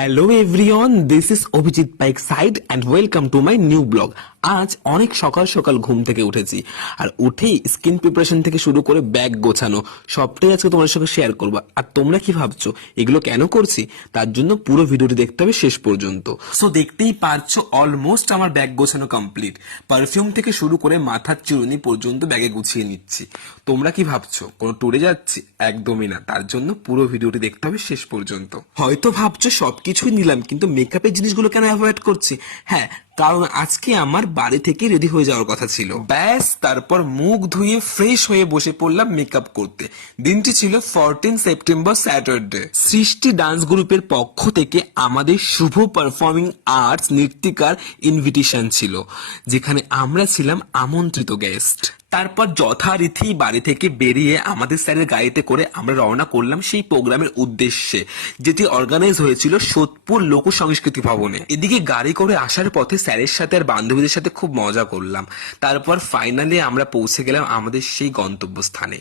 Hello everyone, this is Abhijit bike side and welcome to my new blog. আজ অনেক সকাল সকাল ঘুম থেকে উঠেছি, আর উঠেই স্কিন প্রিপারেশন থেকে শুরু করে ব্যাগ গোছানো সবটাই আজকে তোমাদের সঙ্গে শেয়ার করবো। আর তোমরা কি ভাবছো এগুলো কেন করছি, তার জন্য পুরো ভিডিওটি দেখতে হবে শেষ পর্যন্ত। সো দেখতেই পারছো অলমোস্ট আমার ব্যাগ গোছানো কমপ্লিট। পারফিউম থেকে শুরু করে মাথার চিরুনি পর্যন্ত ব্যাগে গুছিয়ে নিচ্ছি। তোমরা কি ভাবছো কোনো ট্যুরে যাচ্ছি? একদমই না, তার জন্য পুরো ভিডিওটি দেখতে হবে শেষ পর্যন্ত। হয়তো ভাবছো সবকিছুই নিলাম, কিন্তু মেকআপের জিনিসগুলো কেন অ্যাভয়েড করছি? হ্যাঁ, কারণ আজকে আমার বাড়ি থেকে রেডি হয়ে যাওয়ার কথা ছিল। ব্যাস, তারপর মুখ ধুয়ে ফ্রেশ হয়ে বসে পড়লাম মেকআপ করতে। দিনটি ছিল 14 সেপ্টেম্বর, স্যাটারডে। সৃষ্টি ডান্স গ্রুপের পক্ষ থেকে আমাদের শুভ পারফর্মিং আর্টস নৃত্যিকার ইনভিটেশন ছিল, যেখানে আমরা ছিলাম আমন্ত্রিত গেস্ট। তারপর যথারীতি বাড়ি থেকে বেরিয়ে আমাদের স্যারের গাড়িতে করে আমরা রওনা করলাম সেই প্রোগ্রামের উদ্দেশ্যে, যেটি অর্গানাইজ হয়েছিল সোদপুর লোক সংস্কৃতি ভবনে। এদিকে গাড়ি করে আসার পথে স্যারের সাথে আর বান্ধবীদের সাথে খুব মজা করলাম। তারপর ফাইনালি আমরা পৌঁছে গেলাম আমাদের সেই গন্তব্যস্থানে।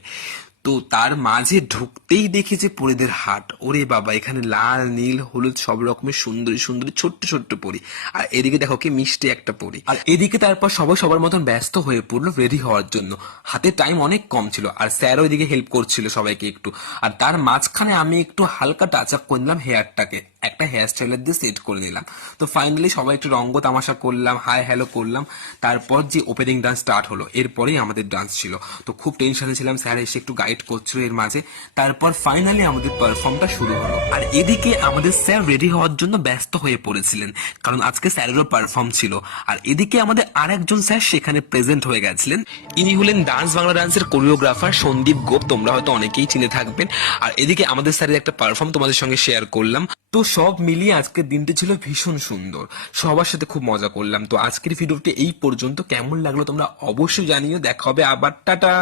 তো তার মাঝে ঢুকতেই দেখি যে পরীদের হাট। ওরে বাবা, এখানে লাল নীল হলুদ সব রকমের সুন্দরী সুন্দরী ছোট্ট ছোট্ট পরী, আর এদিকে দেখো কি মিষ্টি একটা পরী। আর এদিকে তারপর সবাই সবার মতন ব্যস্ত হয়ে পড়লো রেডি হওয়ার জন্য। হাতে টাইম অনেক কম ছিল, আর স্যার ওইদিকে হেল্প করছিল সবাইকে একটু। আর তার মাঝখানে আমি একটু হালকা টাচ আপ করে নিলাম হেয়ারটাকে, একটা হেয়ার স্টাইলার দিয়ে সেট করে নিলাম। তো ফাইনালি সবাই একটু রঙ্গ তামাশা করলাম, হাই হ্যালো করলাম। তারপর যে ওপেনিং ডান্স স্টার্ট হলো, এরপরেই আমাদের ডান্স ছিল। তো খুব টেনশনে ছিলাম, স্যার এসে একটু গাইড করছিল এর মাঝে। তারপর ফাইনালি আমাদের পারফর্মটা শুরু হলো। আর এদিকে আমাদের স্যার রেডি হওয়ার জন্য ব্যস্ত হয়ে পড়েছিলেন, কারণ আজকে স্যারেরও পারফর্ম ছিল। আর এদিকে আমাদের আরেকজন স্যার সেখানে প্রেজেন্ট হয়ে গেছিলেন। ইনি হলেন ডান্স বাংলা ডান্সের কোরিওগ্রাফার সন্দীপ গোপ, তোমরা হয়তো অনেকেই চিনে থাকবেন। আর এদিকে আমাদের স্যারের একটা পারফর্ম তোমাদের সঙ্গে শেয়ার করলাম। তো সব মিলিয়ে আজকের দিনটি ছিল ভীষণ সুন্দর, সবার সাথে খুব মজা করলাম। তো আজকের ভিডিওটি এই পর্যন্ত, কেমন লাগলো তোমরা অবশ্যই জানিও। দেখা হবে আবার, টাটা।